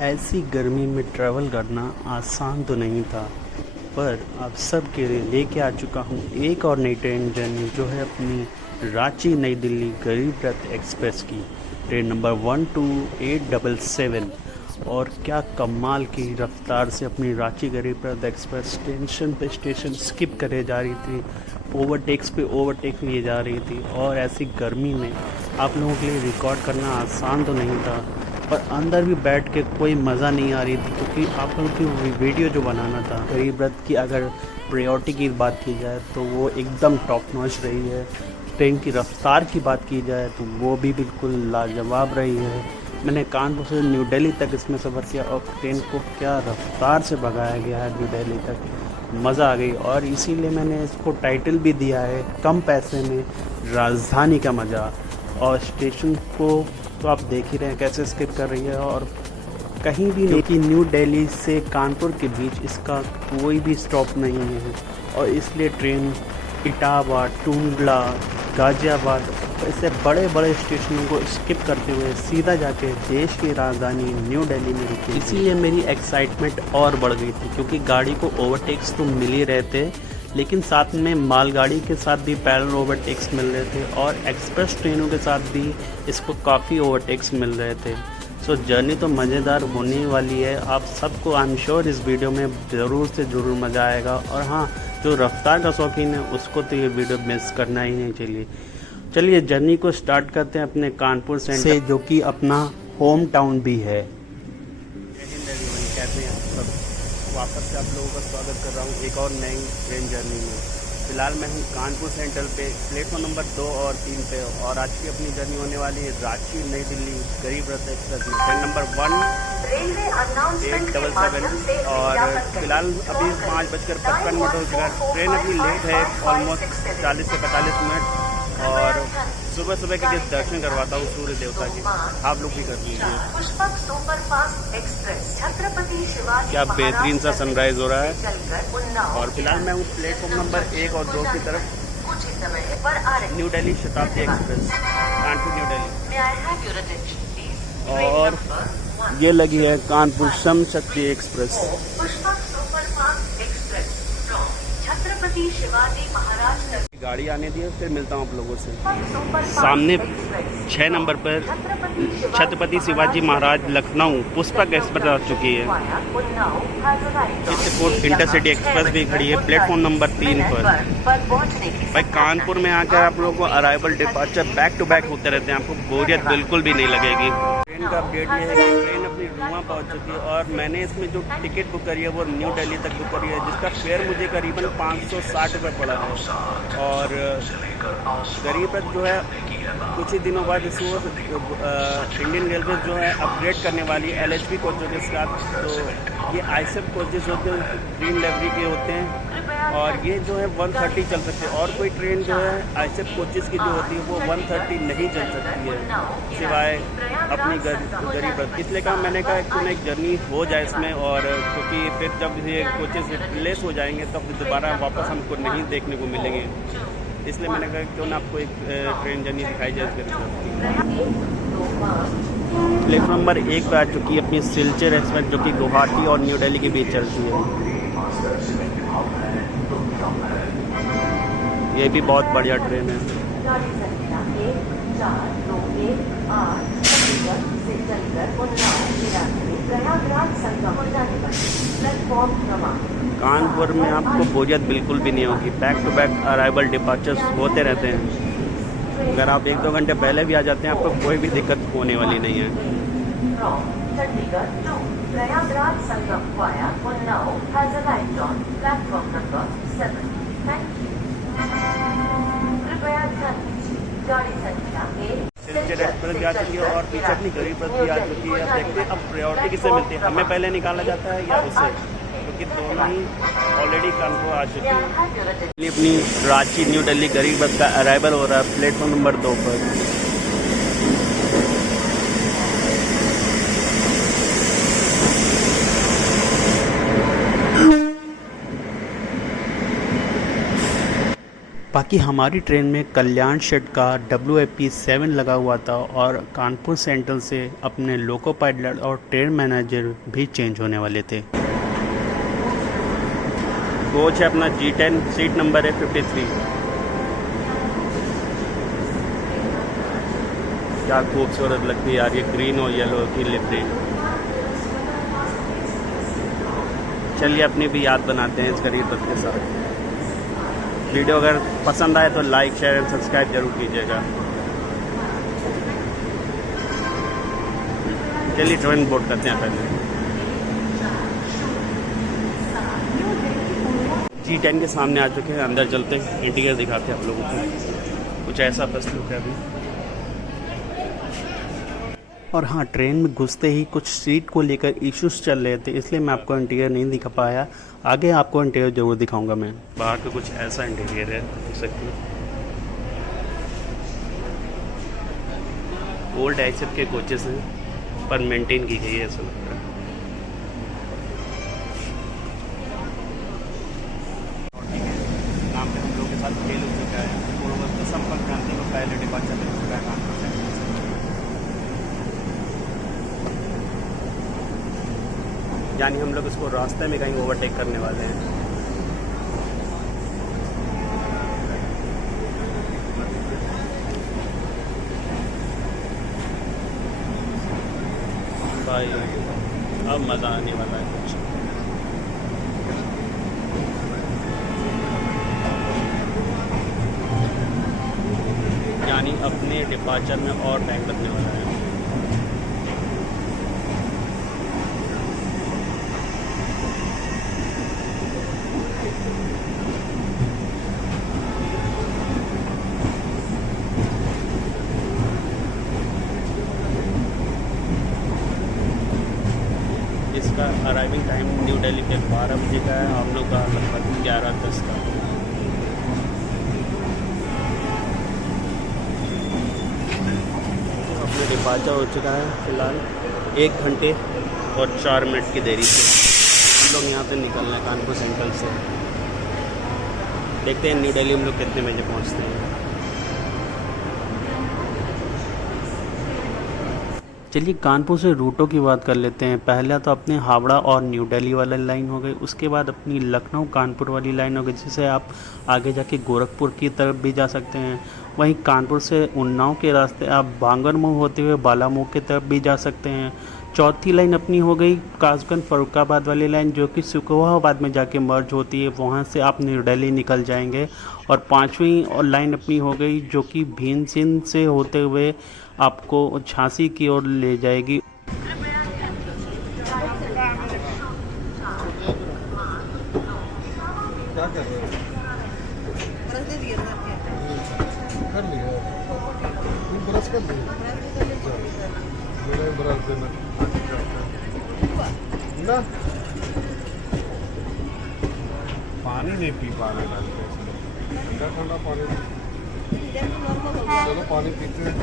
ऐसी गर्मी में ट्रैवल करना आसान तो नहीं था, पर आप सब के लिए लेके आ चुका हूँ एक और नई ट्रेन जर्नी जो है अपनी रांची नई दिल्ली गरीब रथ एक्सप्रेस की ट्रेन नंबर 12877। और क्या कमाल की रफ्तार से अपनी रांची गरीब रथ एक्सप्रेस स्टेशन पे स्टेशन स्किप करे जा रही थी, ओवरटेक्स पे ओवरटेक लिए जा रही थी। और ऐसी गर्मी में आप लोगों के लिए रिकॉर्ड करना आसान तो नहीं था, पर अंदर भी बैठ के कोई मज़ा नहीं आ रही थी, क्योंकि आप लोगों की वीडियो जो बनाना था गरीब रथ की, अगर प्रायोरिटी की बात की जाए तो वो एकदम टॉप नॉच रही है। ट्रेन की रफ्तार की बात की जाए तो वो भी बिल्कुल लाजवाब रही है। मैंने कानपुर से न्यू दिल्ली तक इसमें सफ़र किया और ट्रेन को क्या रफ्तार से भगाया गया है न्यू दिल्ली तक, मज़ा आ गई। और इसीलिए मैंने इसको टाइटल भी दिया है कम पैसे में राजधानी का मज़ा। और स्टेशन को तो आप देख ही रहे हैं कैसे स्किप कर रही है, और कहीं भी नहीं कि न्यू दिल्ली से कानपुर के बीच इसका कोई भी स्टॉप नहीं है। और इसलिए ट्रेन इटावा, टूंडला, गाज़ियाबाद ऐसे बड़े बड़े स्टेशनों को स्किप करते हुए सीधा जाके देश की राजधानी न्यू दिल्ली में रुकी। इसीलिए मेरी एक्साइटमेंट और बढ़ गई थी, क्योंकि गाड़ी को ओवरटेक्स तो मिल ही रहे थे, लेकिन साथ में मालगाड़ी के साथ भी पैरेलल ओवरटेक्स मिल रहे थे, और एक्सप्रेस ट्रेनों के साथ भी इसको काफ़ी ओवरटेक्स मिल रहे थे। सो जर्नी तो मज़ेदार होने वाली है। आप सबको आई एम श्योर इस वीडियो में ज़रूर से ज़रूर मज़ा आएगा। और हाँ, जो रफ्तार का शौकीन है उसको तो ये वीडियो मिस करना ही नहीं। चलिए जर्नी को स्टार्ट करते हैं अपने कानपुर से, जो कि अपना होम टाउन भी है। कैसे हैं आप सब? वापस से आप लोगों का स्वागत कर रहा हूँ एक और नई ट्रेन जर्नी में। फ़िलहाल मैं हूँ कानपुर सेंट्रल पे प्लेटफॉर्म नंबर 2 और 3 पे, और आज की अपनी जर्नी होने वाली है रांची नई दिल्ली गरीब रथ एक्सप्रेस में ट्रेन नंबर 12877। और फिलहाल अभी 5:55 हो चुका है। ट्रेन अभी लेट है ऑलमोस्ट 40 से 45 मिनट। और सुबह सुबह के लिए दर्शन करवाता हूँ सूर्य देवता के, आप लोग भी कर लीजिए। क्या बेहतरीन सा सनराइज हो रहा है। और फिलहाल मैं हूँ प्लेटफॉर्म नंबर 1 और 2 की तरफ, new Delhi Shatabdi express Kanpur new Delhi. और ये लगी है कानपुर श्रम शक्ति एक्सप्रेस। गाड़ी आने दी है, फिर मिलता हूँ आप लोगों से। सामने 6 नंबर पर छत्रपति शिवाजी महाराज लखनऊ पुष्पक एक्सप्रेस आ चुकी है। इंटरसिटी एक्सप्रेस भी खड़ी है प्लेटफॉर्म नंबर 3 पर। भाई कानपुर में आकर आप लोगों को arrival departure back to back होते रहते हैं, आपको बोरियत बिल्कुल भी नहीं लगेगी। ट्रेन का अपडेट ये है कि ट्रेन अपनी रुआ पहुंच चुकी है, और मैंने इसमें जो टिकट बुक करी है वो न्यू दिल्ली तक बुक करी है, जिसका फेयर मुझे करीबन 560 रुपये पड़ा है। और गरीब रथ जो है कुछ ही दिनों बाद इसको इंडियन रेलवे जो है अपग्रेड करने वाली है LHB कोचों के साथ। तो ये ISEP कोचेस होते हैं, ग्रीन लाइब्रेरी के होते हैं, और ये जो है 130 चल सकते हैं। और कोई ट्रेन जो है ISEP कोचेस की जो होती है वो 130 नहीं चल सकती है, सिवाय अपनी गरीब रथ। इसलिए कहा मैंने कहा क्यों ना एक जर्नी हो जाए इसमें, और क्योंकि फिर जब ये कोचेस रिप्लेस हो जाएंगे तब दोबारा वापस हमको नहीं देखने को मिलेंगे, इसलिए मैंने कहा क्यों ना आपको एक ट्रेन जर्नी दिखाई जाए इसके साथ। प्लेटफॉर्म नंबर 1 पर आ चुकी है अपनी सिलचर एक्सप्रेस, जो कि गुवाहाटी और न्यू दिल्ली के बीच चलती है। ये भी बहुत बढ़िया ट्रेन है। कानपुर में आपको बोरियत बिल्कुल भी नहीं होगी, back to back arrival departures होते रहते हैं। अगर आप 1-2 घंटे पहले भी आ जाते हैं आपको कोई भी दिक्कत होने वाली नहीं है। सिलचर एक्सप्रेस भी आ चुकी है, और पीछे अपनी गरीब रथ भी आ चुकी है। अब देखते हैं अब प्रायोरिटी किसे मिलती है, हमें पहले निकाला जाता है या उसे, क्योंकि दोनों ही ऑलरेडी कानपुर आ चुकी है। अपनी रांची न्यू दिल्ली गरीब रथ का अराइवल हो रहा है प्लेटफॉर्म नंबर 2 पर। बाकी हमारी ट्रेन में कल्याण शेड का WFP7 लगा हुआ था और कानपुर सेंट्रल से अपने लोको पायलट और ट्रेन मैनेजर भी चेंज होने वाले थे। कोच है अपना G10, सीट नंबर है 53। क्या खूबसूरत लगती है यार ये ग्रीन और येलो की लिवरी। चलिए अपनी भी याद बनाते हैं इस गरीब रथ के साथ। वीडियो अगर पसंद आए तो लाइक शेयर एंड सब्सक्राइब जरूर कीजिएगा। चलिए ट्रेन बोर्ड करते हैं पहले। G10 के सामने आ चुके हैं, अंदर चलते हैं, इंटीरियर दिखाते हैं आप लोगों को। कुछ ऐसा फर्स्ट लुक है अभी। और हाँ, ट्रेन में घुसते ही कुछ सीट को लेकर इश्यूज चल रहे थे, इसलिए मैं आपको इंटीरियर नहीं दिखा पाया। आगे आपको इंटीरियर ज़रूर दिखाऊंगा मैं। बाहर का कुछ ऐसा इंटीरियर है, देख सकते हैं। ओल्ड एचएफ के कोचेस हैं पर मेंटेन की गई है ऐसा लगता है। काम पे हम लोग के साथ खेल हो चुका है। पूर्ववर्ती संपर्क क्रांति में पहले डिपार्चर ले चुका है कानपुर से। यानी हम लोग इसको रास्ते में कहीं ओवरटेक करने वाले हैं। भाई अब मज़ा आने वाला है कुछ। यानी अपने डिपार्चर में और टाइम लगने वाला है। इसका अराइविंग टाइम न्यू दिल्ली के 12 बजे का है, हम लोग का लगभग 11:10 का। अपने डिपार्चर हो चुका है फ़िलहाल 1 घंटे और 4 मिनट की देरी से। हम लोग यहाँ से निकल रहे हैं कानपुर सेंट्रल से। देखते हैं न्यू दिल्ली हम लोग कितने बजे पहुँचते हैं। चलिए कानपुर से रूटों की बात कर लेते हैं। पहला तो अपने हावड़ा और न्यू दिल्ली वाला लाइन हो गई, उसके बाद अपनी लखनऊ कानपुर वाली लाइन हो गई, जिससे आप आगे जाके गोरखपुर की तरफ भी जा सकते हैं। वहीं कानपुर से उन्नाव के रास्ते आप बांगरमऊ होते हुए बालामऊ की तरफ भी जा सकते हैं। चौथी लाइन अपनी हो गई कासगंज फर्रुखाबाद वाली लाइन, जो कि सिकंदराबाद में जाके मर्ज होती है, वहाँ से आप न्यू दिल्ली निकल जाएंगे। और पांचवी लाइन अपनी हो गई जो कि भीमसिंह से होते हुए आपको झांसी की ओर ले जाएगी। क्या कर रहे हो? कर लिया ब्रश कर लिया ब्रश देना ना। पानी नहीं पी पा रहे, ठंडा ठंडा पानी। चलो पानी पीते हैं।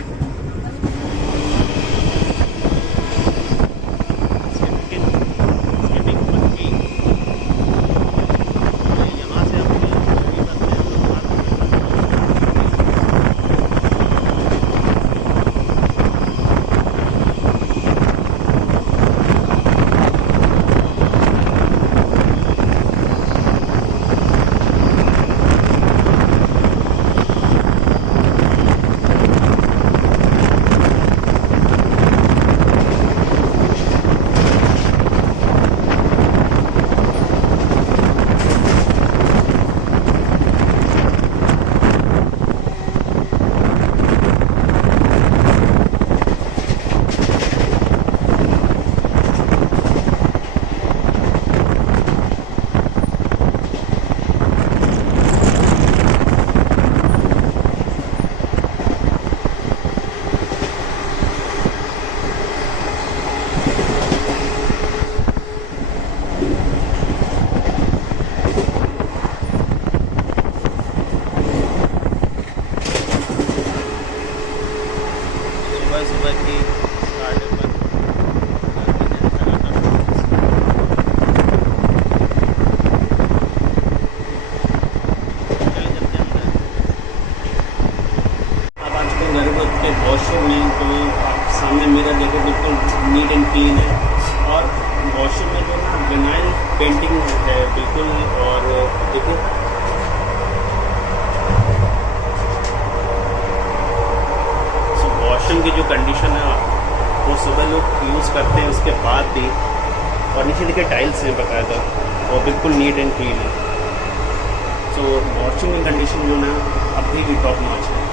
एंड क्लीन है। और वॉशरूम में जो ना विनाइल पेंटिंग है बिल्कुल। और देखिए वॉशरूम की जो कंडीशन है वो सुबह लोग यूज़ करते हैं उसके बाद भी। और नीचे देखिए टाइल्स हैं बकायदा और बिल्कुल नीट एंड क्लीन है। सो वॉशरूम की कंडीशन जो ना अभी भी टॉप नॉच है।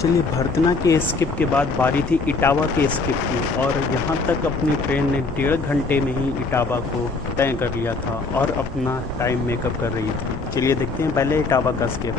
चलिए भरतना के स्किप के बाद बारी थी इटावा के स्किप की। और यहाँ तक अपनी ट्रेन ने 1.5 घंटे में ही इटावा को तय कर लिया था और अपना टाइम मेकअप कर रही थी। चलिए देखते हैं पहले इटावा का स्किप।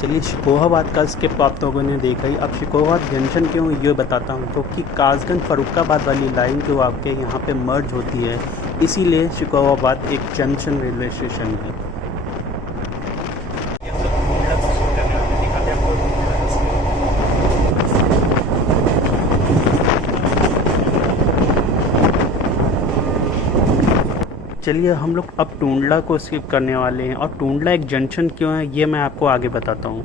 चलिए शिकोहाबाद का स्किप आप लोगों ने देखा ही। अब शिकोहाबाद जंक्शन क्यों ये बताता हूँ, क्योंकि कासगंज फरुखाबाद वाली लाइन जो आपके यहाँ पे मर्ज होती है, इसीलिए शिकोहाबाद एक जंक्शन रेलवे स्टेशन है। चलिए हम लोग अब टूंडला को स्किप करने वाले हैं। और टूंडला एक जंक्शन क्यों है ये मैं आपको आगे बताता हूँ।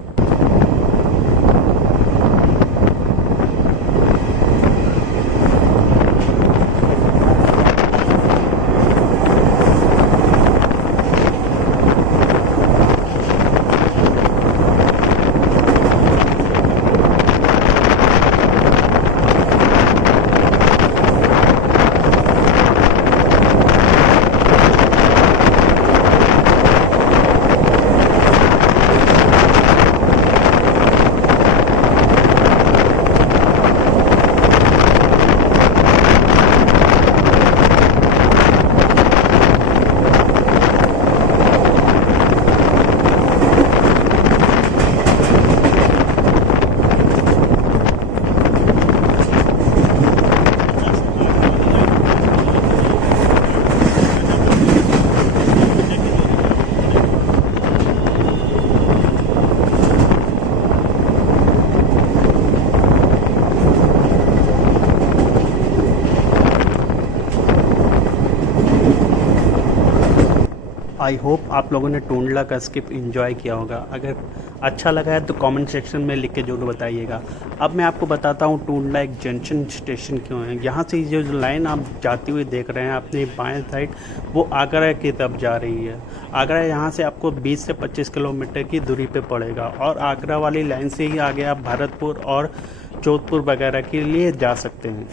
आई होप आप लोगों ने टूंडला का स्किप एंजॉय किया होगा। अगर अच्छा लगा है तो कमेंट सेक्शन में लिख के ज़रूर बताइएगा। अब मैं आपको बताता हूँ टूंडला एक जंक्शन स्टेशन क्यों है। यहाँ से जो लाइन आप जाती हुई देख रहे हैं अपने बाएं साइड, वो आगरा की तरफ जा रही है। आगरा यहाँ से आपको 20 से 25 किलोमीटर की दूरी पे पड़ेगा और आगरा वाली लाइन से ही आगे आप भरतपुर और जोधपुर वगैरह के लिए जा सकते हैं।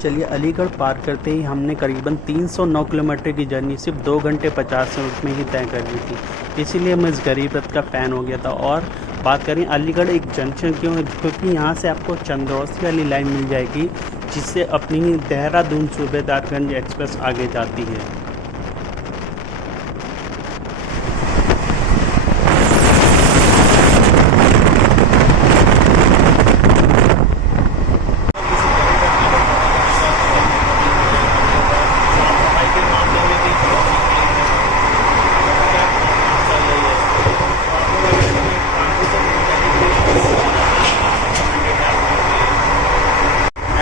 चलिए अलीगढ़ पार करते ही हमने करीबन 309 किलोमीटर की जर्नी सिर्फ 2 घंटे 50 मिनट में ही तय कर ली थी। इसीलिए मैं इस गरीब रथ का फ़ैन हो गया था। और बात करें अलीगढ़ एक जंक्शन क्यों है, क्योंकि यहाँ से आपको चंद्रौसी वाली लाइन मिल जाएगी जिससे अपनी देहरादून सूबेदारगंज एक्सप्रेस आगे जाती है।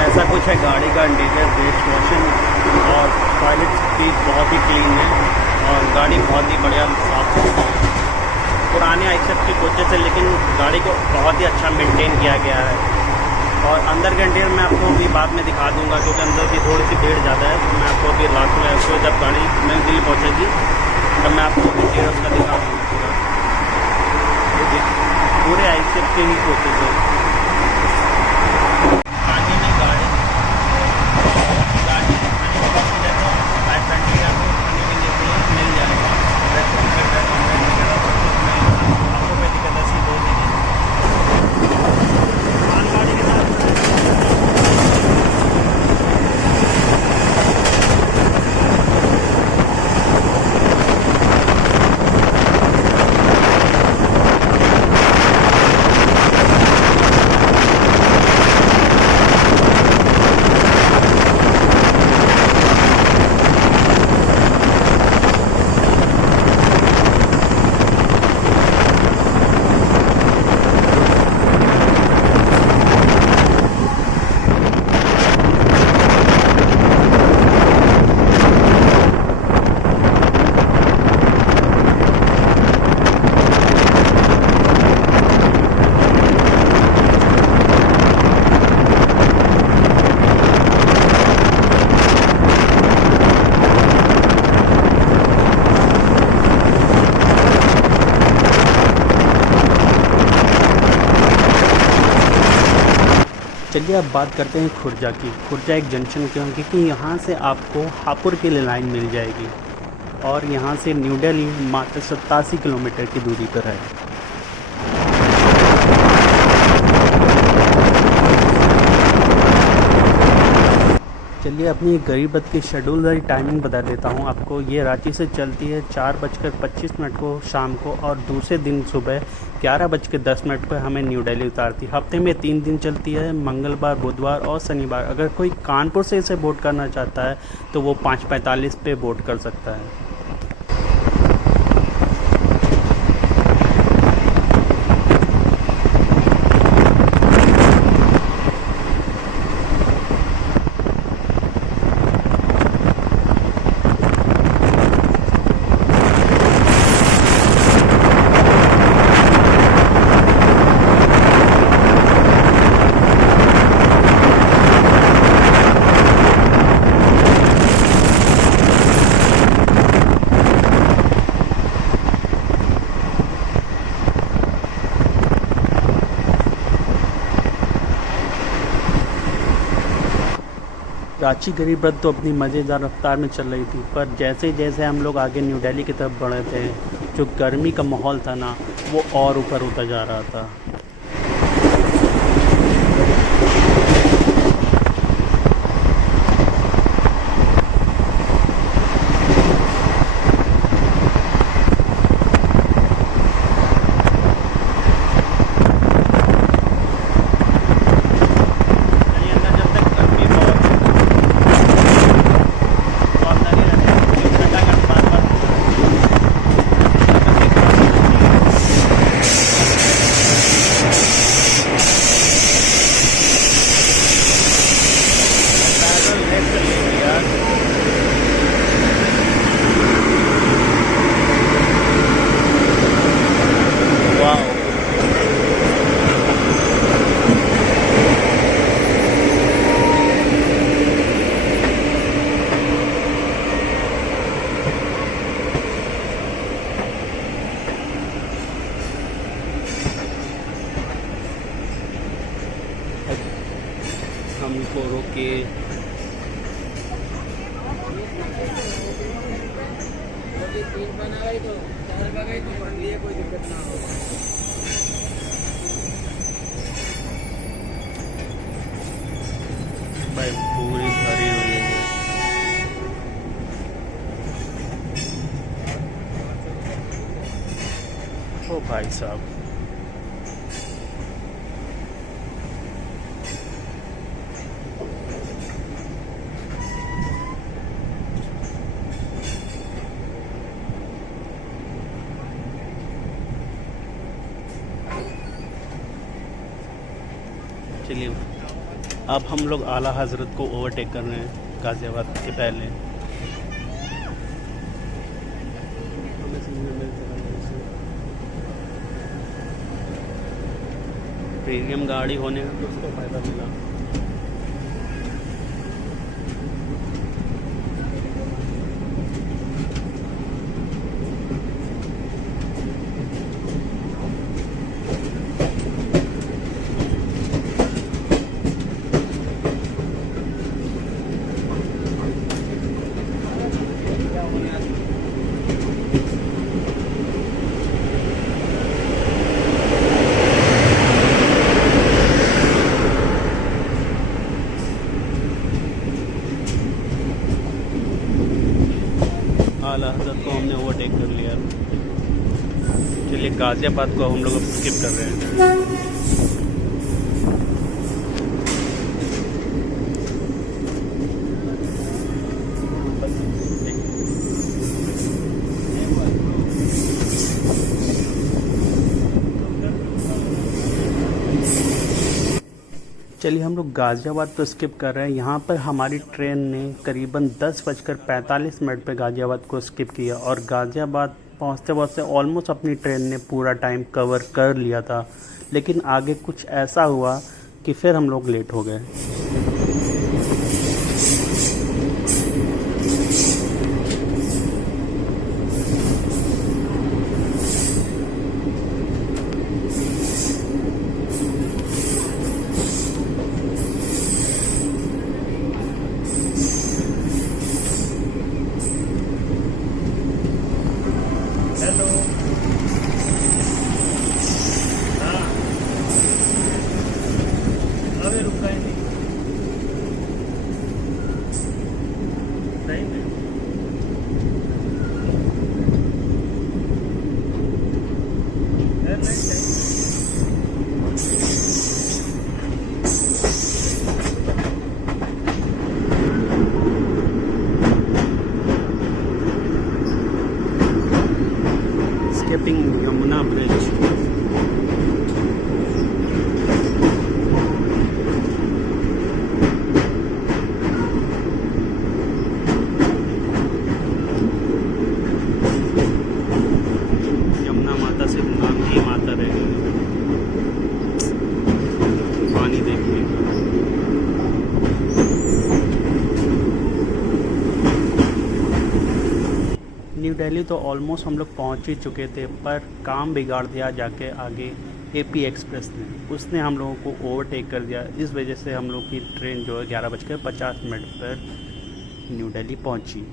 ऐसा कुछ है गाड़ी का इंटीरियर, वेस्ट वॉशिंग और टॉयलेट भी बहुत ही क्लीन है और गाड़ी बहुत ही बढ़िया साफ सुथरा है। पुराने आइसर की कोचेस है लेकिन गाड़ी को बहुत ही अच्छा मेंटेन किया गया है। और अंदर का इंटीरियर मैं आपको अभी बाद में दिखा दूंगा क्योंकि अंदर की थोड़ी सी भीड़ ज़्यादा है। तो मैं आपको अभी लास्ट में उसको जब गाड़ी नई दिल्ली पहुँचेगी तब मैं आपको इंटीरियर उसका दिखा दूँगा। पूरे आइसर के ही कोचेस है। चलिए अब बात करते हैं खुर्जा की। खुर्जा एक जंक्शन क्यों, क्योंकि यहाँ से आपको हापुड़ के लिए लाइन मिल जाएगी और यहाँ से न्यू दिल्ली मात्र 87 किलोमीटर की दूरी पर है। चलिए अपनी गरीब रथ की शेड्यूल वाली टाइमिंग बता देता हूँ आपको। ये रांची से चलती है 4:25 को शाम को और दूसरे दिन सुबह 11:10 पर हमें न्यू दिल्ली उतारती है। हफ्ते में 3 दिन चलती है, मंगलवार, बुधवार और शनिवार। अगर कोई कानपुर से इसे बोर्ड करना चाहता है तो वो 5:45 पे बोर्ड कर सकता है। रांची गरीब रथ तो अपनी मज़ेदार रफ्तार में चल रही थी, पर जैसे जैसे हम लोग आगे न्यू दिल्ली की तरफ बढ़े थे, जो गर्मी का माहौल था ना, वो और ऊपर होता जा रहा था। हमको रोके। कोई दिक्कत ना हो। भाई पूरी भरी हुई है। ओ भाई साहब, चलिए अब हम लोग आला हज़रत को ओवरटेक कर रहे हैं गाज़ियाबाद के पहले। प्रीमियम गाड़ी होने का तो उसको फ़ायदा मिला। आला हज़रत को हमने ओवरटेक कर लिया। चलिए गाज़ियाबाद को हम लोग अब स्किप कर रहे हैं। चलिए हम लोग गाज़ियाबाद तो स्किप कर रहे हैं। यहाँ पर हमारी ट्रेन ने करीबन 10:45 पे गाज़ियाबाद को स्किप किया और गाज़ियाबाद पहुँचते पहुँचते ऑलमोस्ट अपनी ट्रेन ने पूरा टाइम कवर कर लिया था, लेकिन आगे कुछ ऐसा हुआ कि फिर हम लोग लेट हो गए। Escaping Yamuna Bridge. यमुना माता से नाम की माता रह गई। पानी देखिए। न्यू दिल्ली तो ऑलमोस्ट हम लोग पहुंच ही चुके थे, पर काम बिगाड़ दिया जाके आगे एपी एक्सप्रेस ने। उसने हम लोगों को ओवरटेक कर दिया। इस वजह से हम लोग की ट्रेन जो है 11:50 पर न्यू दिल्ली पहुंची।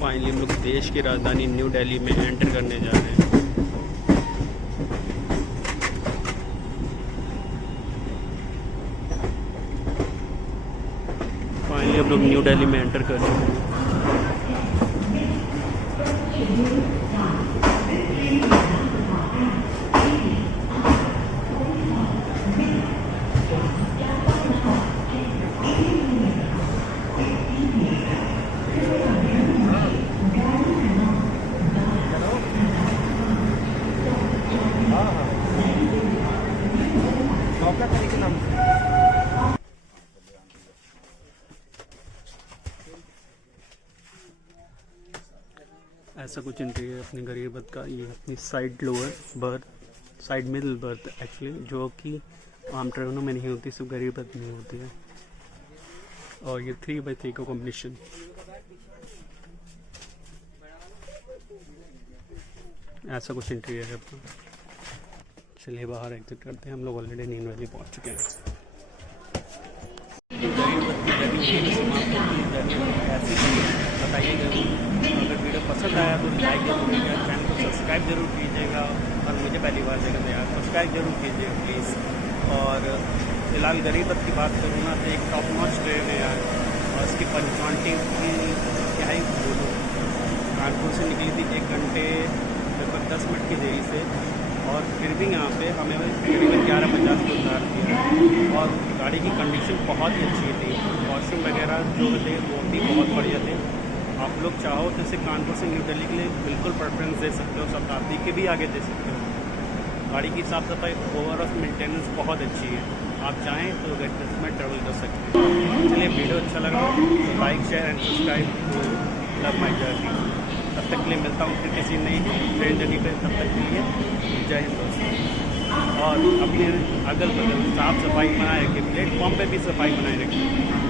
फाइनली हम लोग देश की राजधानी न्यू दिल्ली में एंटर करने जा रहे हैं। फाइनली हम लोग न्यू दिल्ली में एंटर कर रहे हैं। ऐसा कुछ इंटीरियर अपने गरीब रथ का। ये अपनी side lower berth, side middle birth actually, जो कि आम ट्रेनों में नहीं होती, सिर्फ गरीब रथ में होती है। और ये 3x3 का कॉम्बिनेशन। ऐसा कुछ इंटीरियर है अपना। चलिए बाहर एग्जिट करते हैं, हम लोग ऑलरेडी नींद वैली पहुंच चुके हैं। बताइए जरूर, अगर वीडियो पसंद आया तो लाइक जरूर कीजिएगा, चैनल को सब्सक्राइब जरूर कीजिएगा, और मुझे पहली बार देखा तो यार सब्सक्राइब जरूर कीजिएगा प्लीज़। और फिलहाल गरीब रथ की बात करूँ ना तो एक टॉप नॉच ट्रेन है यार, और इसकी पंक्चुअलिटी की क्या ही बोलूँ। कानपुर से निकली थी 1 घंटे लगभग 10 मिनट की देरी से, और फिर भी यहाँ पे हमें करीबन 11:50 को उतार दिया। और गाड़ी की कंडीशन बहुत ही अच्छी थी, वॉशरूम वगैरह जो थे वो भी बहुत बढ़िया थे। आप लोग चाहो तो इसे कानपुर से न्यू दिल्ली के लिए बिल्कुल प्रेफरेंस दे सकते हो, शताब्दी के भी आगे दे सकते हो। गाड़ी की साफ़ सफाई, ओवरऑल मेंटेनेंस बहुत अच्छी है। आप चाहें तो वेटनेस में ट्रेवल कर सकते हैं। चलिए वीडियो अच्छा लगा तो like share and subscribe to love my journey. तब तक के लिए मिलता हूँ फिर किसी नई ट्रेन जर्नी पे। तब तक के लिए जय हिंद दोस्तों। और अपने अगल बगल साफ़ सफाई बनाए रखें, प्लेटफॉर्म पे भी सफाई बनाए रखें।